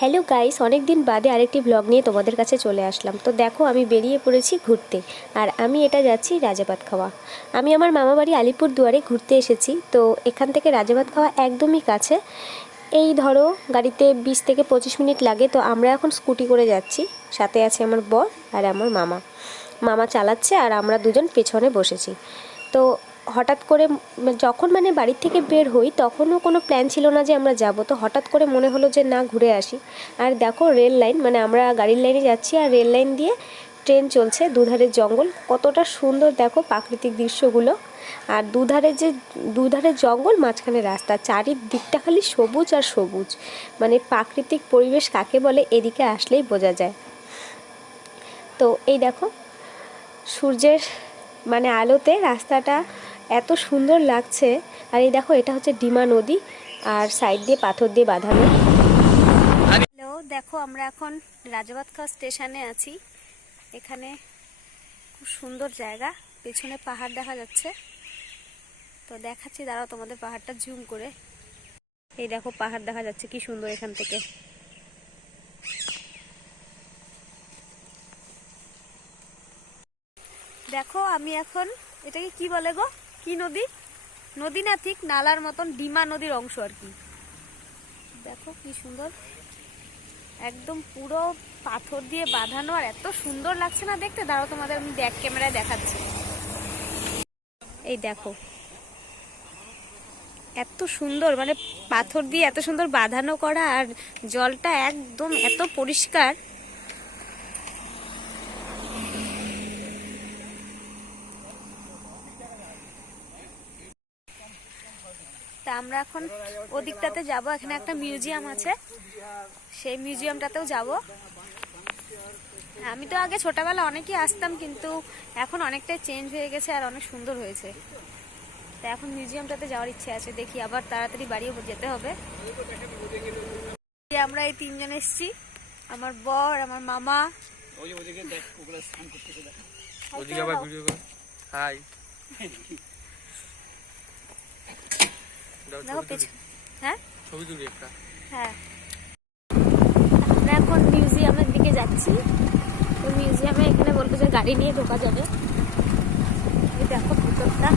Hello guys, অনেক দিন বাদে আরেকটি ব্লগ নিয়ে তোমাদের কাছে চলে আসলাম। তো দেখো, আমি বেরিয়ে পড়েছি ঘুরতে, আর আমি এটা যাচ্ছি রাজাভাত খাওয়া। আমি আমার মামা বাড়ি আলিপুরদুয়ারে ঘুরতে এসেছি। তো এখান থেকে রাজাভাত খাওয়া একদমই কাছে, এই ধরো গাড়িতে 20 থেকে 25 মিনিট লাগে। তো আমরা এখন স্কুটি করে যাচ্ছি, সাথে আছে আমার বর আর আমার মামা। মামা চালাচ্ছে আর আমরা দুজন পেছনে বসেছি। তো হঠাৎ করে যখন বাড়ির থেকে বের হই, তখনও কোনো প্ল্যান ছিল না যে আমরা যাব। তো হঠাৎ করে মনে হলো যে না, ঘুরে আসি। আর দেখো রেল লাইন, আমরা গাড়ির লাইনে যাচ্ছি আর রেল লাইন দিয়ে ট্রেন চলছে। দুধারের জঙ্গল কতটা সুন্দর দেখো, প্রাকৃতিক দৃশ্যগুলো। আর দুধারে জঙ্গল, মাঝখানে রাস্তা, চারিদিকটা খালি সবুজ আর সবুজ। প্রাকৃতিক পরিবেশ কাকে বলে এদিকে আসলেই বোঝা যায়। তো এই দেখো, সূর্যের আলোতে রাস্তাটা এত সুন্দর লাগছে। আর এই দেখো, এটা হচ্ছে ডিমা নদী, আর সাইড দিয়ে পাথর দিয়ে বাঁধানো। হ্যালো, দেখো আমরা এখন রাজাভাত খাওয়া স্টেশনে আছি। এখানে খুব সুন্দর জায়গা, পেছনে পাহাড় দেখা যাচ্ছে। তো দেখাচ্ছি, দাঁড়াও তোমাদের পাহাড়টা জুম করে। এই দেখো, পাহাড় দেখা যাচ্ছে কি সুন্দর এখান থেকে। দেখো, আমি এখন, এটাকে কি বলে গো, কি নদী? নদী না, ঠিক নালার মতন, ডিমা নদীর অংশ আর কি। দেখো কি সুন্দর, একদম পুরো পাথর দিয়ে বাঁধানো, আর এত সুন্দর লাগছে না দেখতে। দাঁড়াও তোমাদের আমি ব্যাক ক্যামেরায় দেখাচ্ছি। এই দেখো, এত সুন্দর, পাথর দিয়ে এত সুন্দর বাঁধানো করা, আর জলটা একদম এত পরিষ্কার। তা আমরা এখন ওদিকটাতে যাব। এখানে একটা মিউজিয়াম আছে, সেই মিউজিয়ামটাতেও যাব। আমি তো আগে ছোটবেলা অনেকই আসতাম, কিন্তু এখন অনেকটাই চেঞ্জ হয়ে গেছে আর অনেক সুন্দর হয়েছে। তা এখন মিউজিয়ামটাতে যাওয়ার ইচ্ছে আছে, দেখি আবার তাড়াতাড়ি বাড়িও যেতে হবে। আমরা এই তিনজন এসেছি, আমার বর, আমার মামা। হ্যাঁ, হ্যাঁ, আমরা এখন মিউজিয়ামের দিকে যাচ্ছি। তো মিউজিয়ামে এখানে বলবো যে গাড়ি নিয়ে ঢোকা যাবে। এই দেখো ভিতরটা,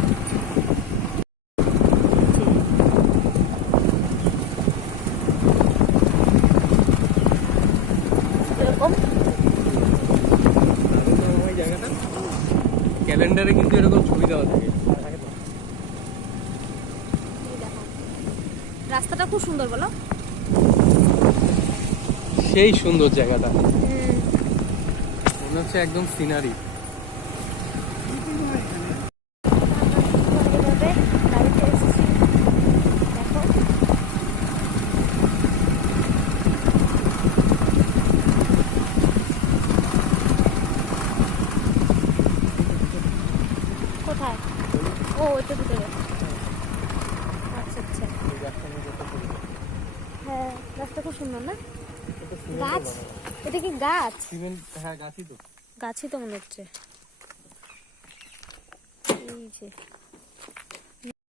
এরকম ক্যালেন্ডারে কিন্তু এরকম ছবি দেওয়া থাকে। রাস্তাটা খুব সুন্দর, বলো? সেই সুন্দর জায়গাটা, মনে হচ্ছে একদম সিনারি। কোথায়? ও, ওইটা ভিতরে। আচ্ছা আচ্ছা, হ্যাঁ, রাস্তা খুব সুন্দর না? গাছ, এটা কি গাছ? হ্যাঁ, গাছই তো, গাছই তো মনে হচ্ছে।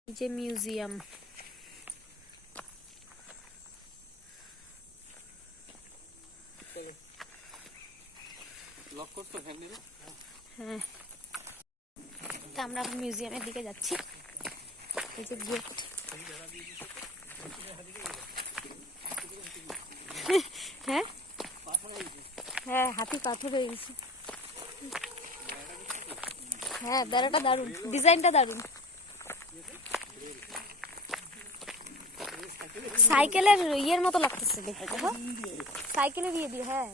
এই যে মিউজিয়াম। হ্যাঁ, তা আমরা এখন মিউজিয়ামের দিকে যাচ্ছি। এই যে গেট। হ্যাঁ, হ্যাঁ, হাতি পাথর হয়ে গেছে। হ্যাঁ, বেড়াটা দারুণ, ডিজাইনটা দারুণ। সাইকেলের ইয়ের মতো লাগতেছে দেখতে, দেখো, সাইকেলের ইয়ে দিয়ে। হ্যাঁ,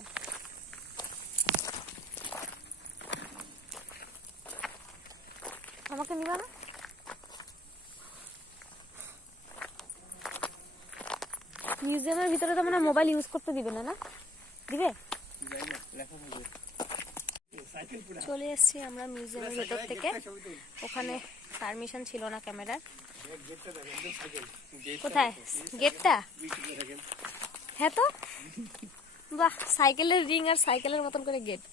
আমাকে নিবা না? মিউজিয়ামের ভিতরে তো মোবাইল ইউজ করতে দিবে না, না দিবে? চলে এসেছি আমরা মিউজিয়ামের ভেতর থেকে। ওখানে পারমিশন ছিল না ক্যামেরার। কোথায় গেটটা? হ্যাঁ, তো বাহ, সাইকেলের রিং আর সাইকেলের মতন করে গেট।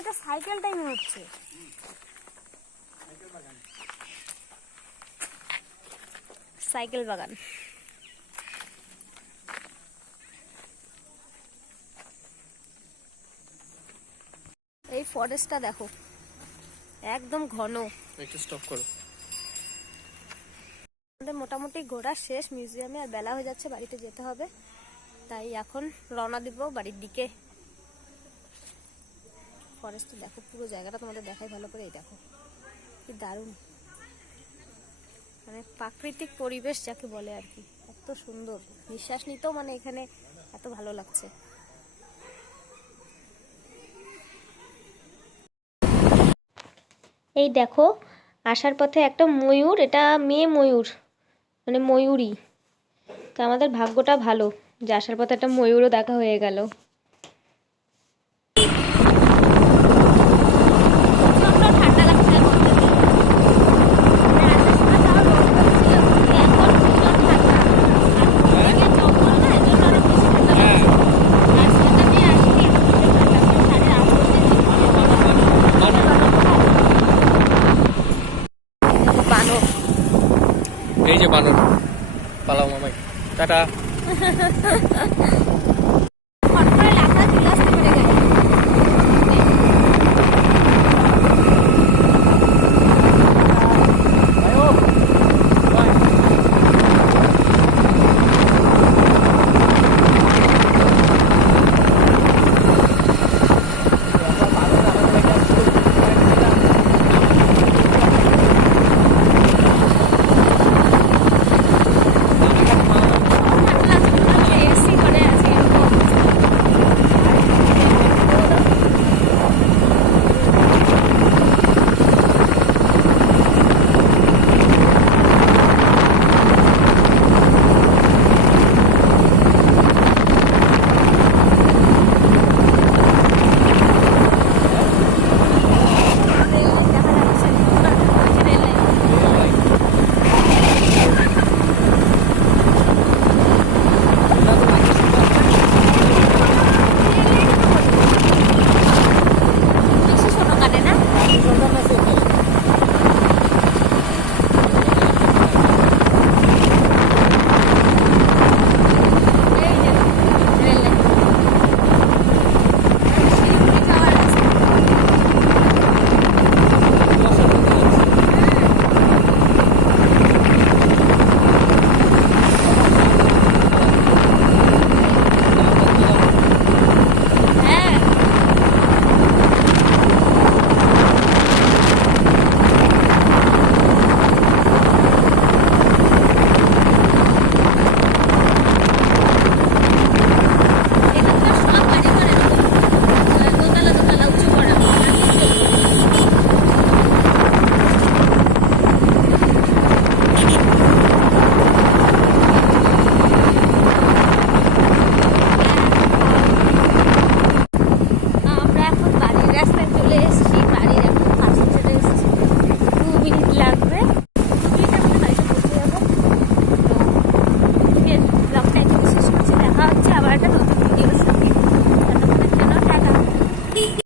এটা সাইকেলটাই মনে হচ্ছে। সাইকেল বাগান। এই ফরেস্টটা দেখো, একদম ঘন। একটু স্টপ করো। আমাদের মোটামুটি ঘোরা শেষ মিউজিয়ামে, আর বেলা হয়ে যাচ্ছে, বাড়িতে যেতে হবে, তাই এখন রওনা দিব বাড়ির দিকে। ফরেস্টটা দেখো, পুরো জায়গাটা তোমাদের দেখাই ভালো করে। এই দেখো কি দারুণ, মানে প্রাকৃতিক পরিবেশ যাকে বলে আর কি, এত সুন্দর, নিঃশ্বাস নিতেও মানে এখানে এত ভালো লাগছে। এই দেখো আসার পথে একটা ময়ূর, এটা মেয়ে ময়ূর, মানে ময়ূরী। তো আমাদের ভাগ্যটা ভালো যে আসার পথে একটা ময়ূরও দেখা হয়ে গেল। বানর, এই যে বানর, পালাও মামাই, টাটা।